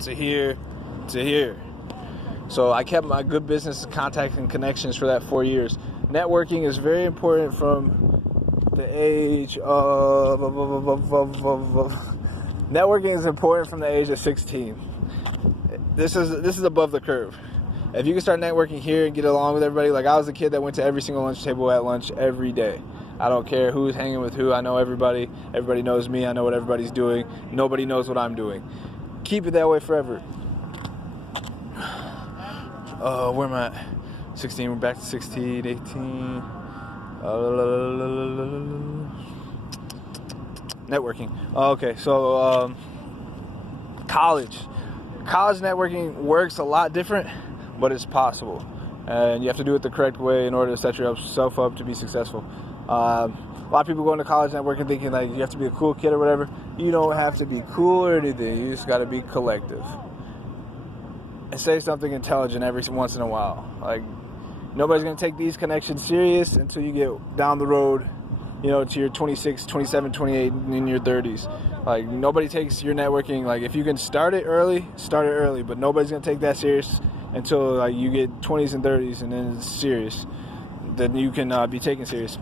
to here to here. So I kept my good business contacts and connections for that 4 years. Networking is very important from the age of networking is important from the age of 16. This is above the curve. If you can start networking here and get along with everybody, like I was a kid that went to every single lunch table at lunch every day. I don't care who's hanging with who. I know everybody. Everybody knows me. I know what everybody's doing. Nobody knows what I'm doing. Keep it that way forever. Where am I at? 16, we're back to 16, 18. Networking. Okay, so college networking works a lot different, but it's possible, and you have to do it the correct way in order to set yourself up to be successful. A lot of people go into college networking thinking like you have to be a cool kid or whatever. You don't have to be cool or anything. You just got to be collective and say something intelligent every once in a while. Like, nobody's going to take these connections serious until you get down the road, to your 26, 27, 28, in your 30s. Like, nobody takes your networking, like, if you can start it early, but nobody's going to take that serious until, like, you get 20s and 30s, and then it's serious. Then you can be taken serious.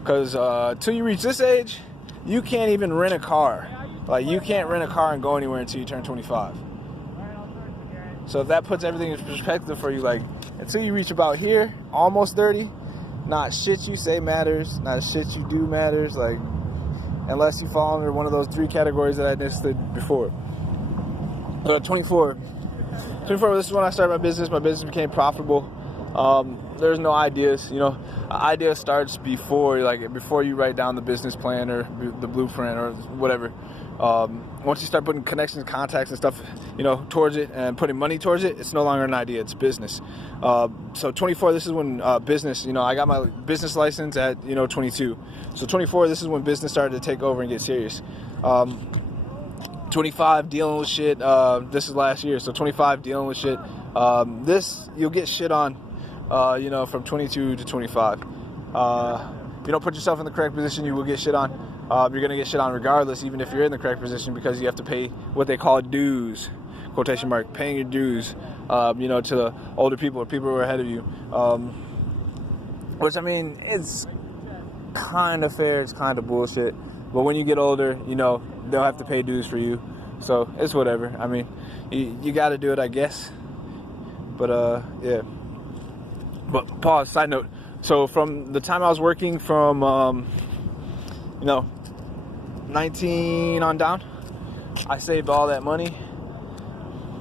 Because until you reach this age, you can't even rent a car. Like, you can't rent a car and go anywhere until you turn 25. So if that puts everything in perspective for you, like, until you reach about here, almost 30, not shit you say matters, not shit you do matters, like, unless you fall under one of those 3 categories that I listed before. 24, this is when I started my business. My business became profitable. There's no ideas, An idea starts before you write down the business plan or the blueprint or whatever. Once you start putting connections, contacts, and stuff, towards it and putting money towards it, it's no longer an idea, it's business. So 24, this is when business, I got my business license at, 22. So 24, this is when business started to take over and get serious. 25, dealing with shit. This is last year, so 25, dealing with shit. This, you'll get shit on, from 22 to 25. If you don't put yourself in the correct position, you will get shit on. You're going to get shit on regardless, even if you're in the correct position, because you have to pay what they call dues, quotation mark, paying your dues, to the older people or people who are ahead of you. Which, it's kind of fair, it's kind of bullshit. But when you get older, they'll have to pay dues for you. So it's whatever. You got to do it, I guess. But, yeah. But pause, side note. So from the time I was working from, 19 on down, I saved all that money,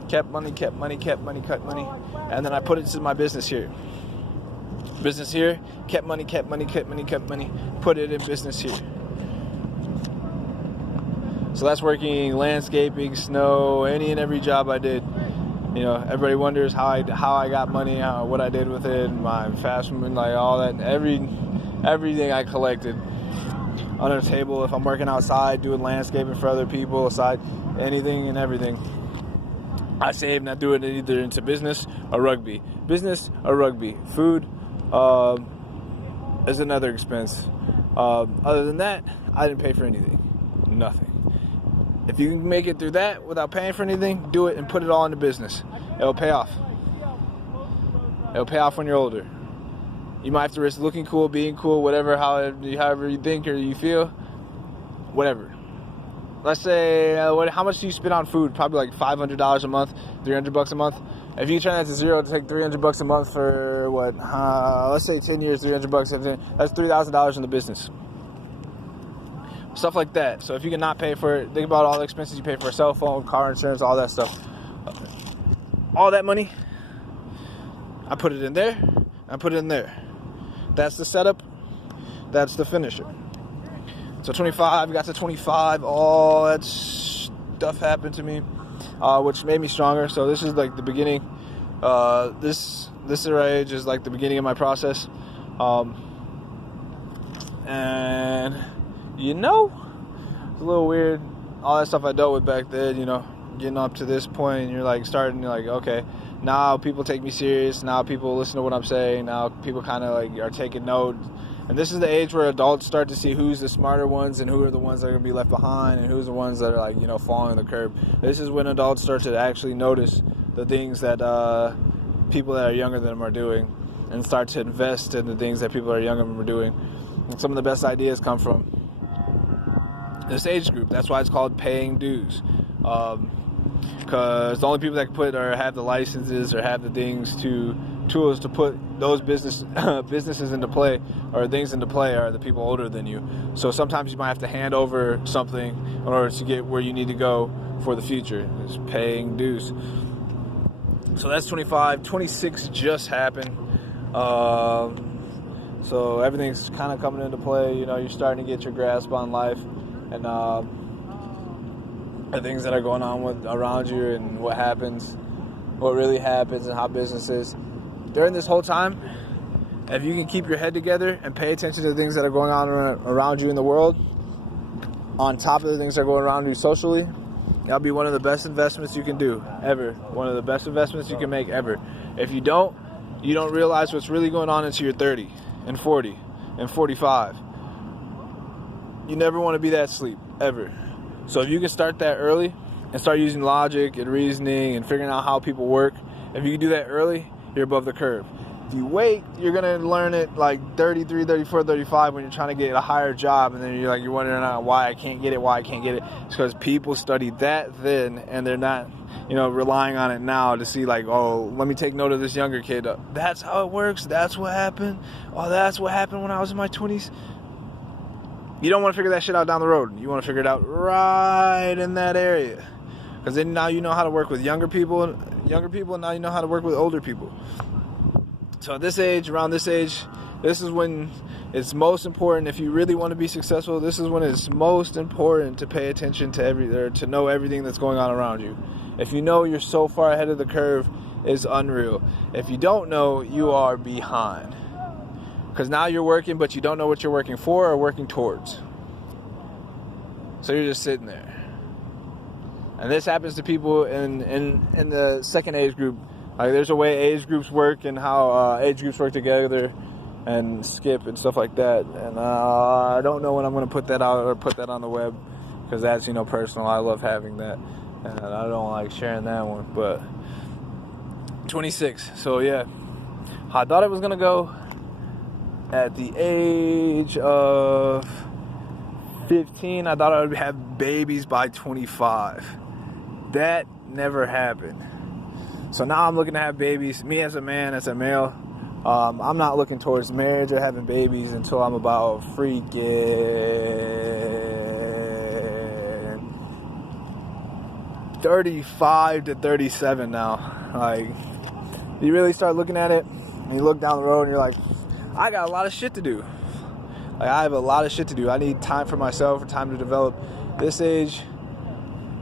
kept money, and then I put it to my business here. Kept money, put it in business here. So that's working landscaping, snow, any and every job I did. Everybody wonders how I got money, what I did with it, my fast movement, like all that, everything I collected under the table. If I'm working outside, doing landscaping for other people, aside, anything and everything, I save and I do it either into business or rugby. Business or rugby. Food is another expense. Other than that, I didn't pay for anything. Nothing. If you can make it through that without paying for anything, do it and put it all into business. It'll pay off. It'll pay off when you're older. You might have to risk looking cool, being cool, whatever, however you think or you feel, whatever. Let's say, how much do you spend on food? Probably like $500 a month, $300 a month. If you turn that to zero, to take $300 a month for let's say 10 years, $300, that's $3,000 in the business. Stuff like that. So if you cannot pay for it, think about all the expenses you pay for a cell phone, car insurance, all that stuff. All that money, I put it in there, I put it in there. That's the setup, that's the finisher. So 25, got to 25, all that stuff happened to me, which made me stronger. So this is like the beginning. This age is like the beginning of my process. And it's a little weird. All that stuff I dealt with back then, getting up to this point, and you're like okay, now people take me serious. Now people listen to what I'm saying. Now people kind of like are taking note. And this is the age where adults start to see who's the smarter ones and who are the ones that are going to be left behind and who's the ones that are like, you know, falling the curb. This is when adults start to actually notice the things that people that are younger than them are doing and start to invest in the things that people that are younger than them are doing. And some of the best ideas come from this age group. That's why it's called paying dues. Because the only people that can put or have the licenses or have the tools to put those businesses into play or things into play are the people older than you. So sometimes you might have to hand over something in order to get where you need to go for the future. It's paying dues. So that's 25. 26 just happened. So everything's kind of coming into play. You know, you're starting to get your grasp on life and the things that are going on around you and what happens, what really happens, and how business is. During this whole time, if you can keep your head together and pay attention to the things that are going on around you in the world, on top of the things that are going around you socially, that'll be one of the best investments you can do ever. One of the best investments you can make ever. If you don't realize what's really going on until you're 30 and 40 and 45. You never want to be that asleep, ever. So if you can start that early and start using logic and reasoning and figuring out how people work, if you can do that early, you're above the curve. If you wait, you're going to learn it like 33, 34, 35 when you're trying to get a higher job, and then you're wondering why I can't get it. It's because people studied that then, and they're not, relying on it now to see like, oh, let me take note of this younger kid. That's how it works. That's what happened. Oh, that's what happened when I was in my 20s. You don't want to figure that shit out down the road. You want to figure it out right in that area. Because then now you know how to work with younger people, and now you know how to work with older people. So at this age, around this age, this is when it's most important. If you really want to be successful, this is when it's most important to pay attention to know everything that's going on around you. If you know you're so far ahead of the curve, it's unreal. If you don't know, you are behind. Because now you're working, but you don't know what you're working for or working towards. So you're just sitting there. And this happens to people in the second age group. Like, there's a way age groups work and how age groups work together and skip and stuff like that. And I don't know when I'm going to put that out or put that on the web, because that's, personal. I love having that. And I don't like sharing that one. But 26. So, yeah. I thought it was going to go at the age of 15. I thought I would have babies by 25. That never happened. So now I'm looking to have babies. Me as a man, as a male, I'm not looking towards marriage or having babies until I'm about freaking 35 to 37 now. Like, you really start looking at it, and you look down the road, and you're like, I got a lot of shit to do. Like, I have a lot of shit to do. I need time for myself, time to develop. This age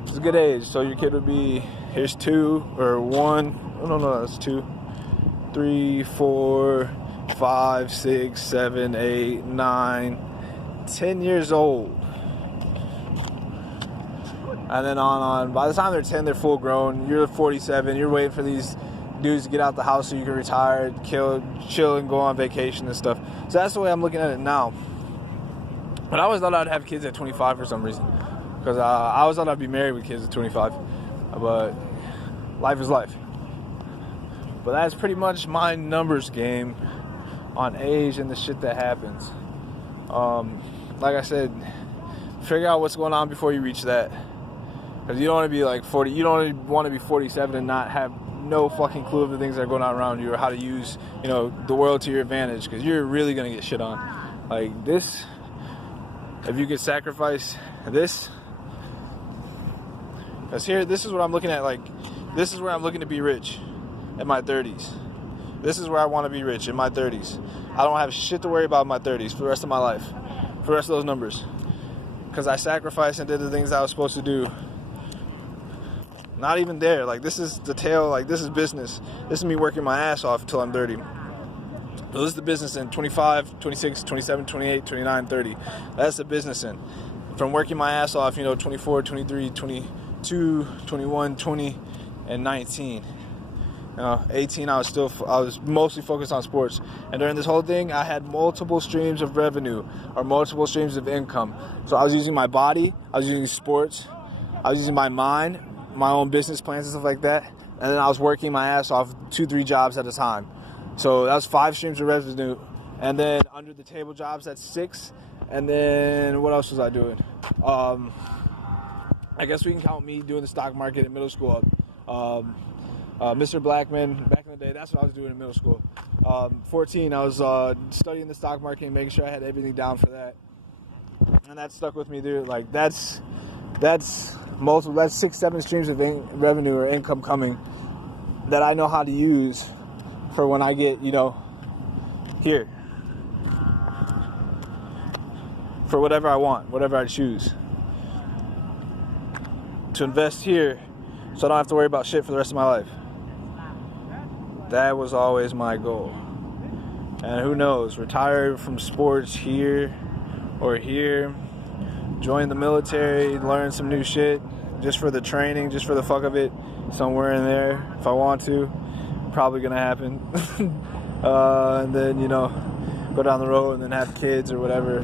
is a good age. So your kid would be, here's 2 or 1. No, that's 2, 3, 4, 5, 6, 7, 8, 9, 10 years old. And then on. By the time they're 10, they're full grown. You're 47. You're waiting for these dudes to get out the house so you can retire, chill, and go on vacation and stuff. So that's the way I'm looking at it now. But I always thought I'd have kids at 25 for some reason. Because I always thought I'd be married with kids at 25. But life is life. But that's pretty much my numbers game on age and the shit that happens. Like I said, figure out what's going on before you reach that. Because you don't want to be like 40. You don't want to be 47 and not have no fucking clue of the things that are going on around you or how to use, the world to your advantage. Because you're really going to get shit on. Like this, if you could sacrifice this. Because this is what I'm looking at. Like, this is where I'm looking to be rich in my 30s. This is where I want to be rich in my 30s. I don't have shit to worry about in my 30s for the rest of my life. For the rest of those numbers. Because I sacrificed and did the things I was supposed to do. Not even there. Like, this is the tail. Like, this is business. This is me working my ass off until I'm 30. So this is the business in 25, 26, 27, 28, 29, 30. That's the business in. From working my ass off, 24, 23, 22, 21, 20, and 19. 18, I was mostly focused on sports. And during this whole thing, I had multiple streams of revenue or multiple streams of income. So I was using my body, I was using sports, I was using my mind, my own business plans and stuff like that. And then I was working my ass off 2-3 jobs at a time. So that was 5 streams of revenue. And then under the table jobs, that's 6. And then what else was I doing? I guess we can count me doing the stock market in middle school. Mr. Blackman, back in the day, that's what I was doing in middle school. 14, I was studying the stock market and making sure I had everything down for that. And that stuck with me, dude. Like, that's multiple, that's 6-7 streams of revenue or income coming that I know how to use for when I get, here. For whatever I want, whatever I choose. To invest here so I don't have to worry about shit for the rest of my life. That was always my goal. And who knows, retire from sports here or here, join the military, learn some new shit just for the training, just for the fuck of it, somewhere in there if I want to. Probably gonna happen. And then, go down the road and then have kids or whatever.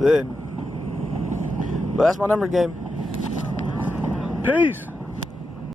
Then, but that's my number game. Peace.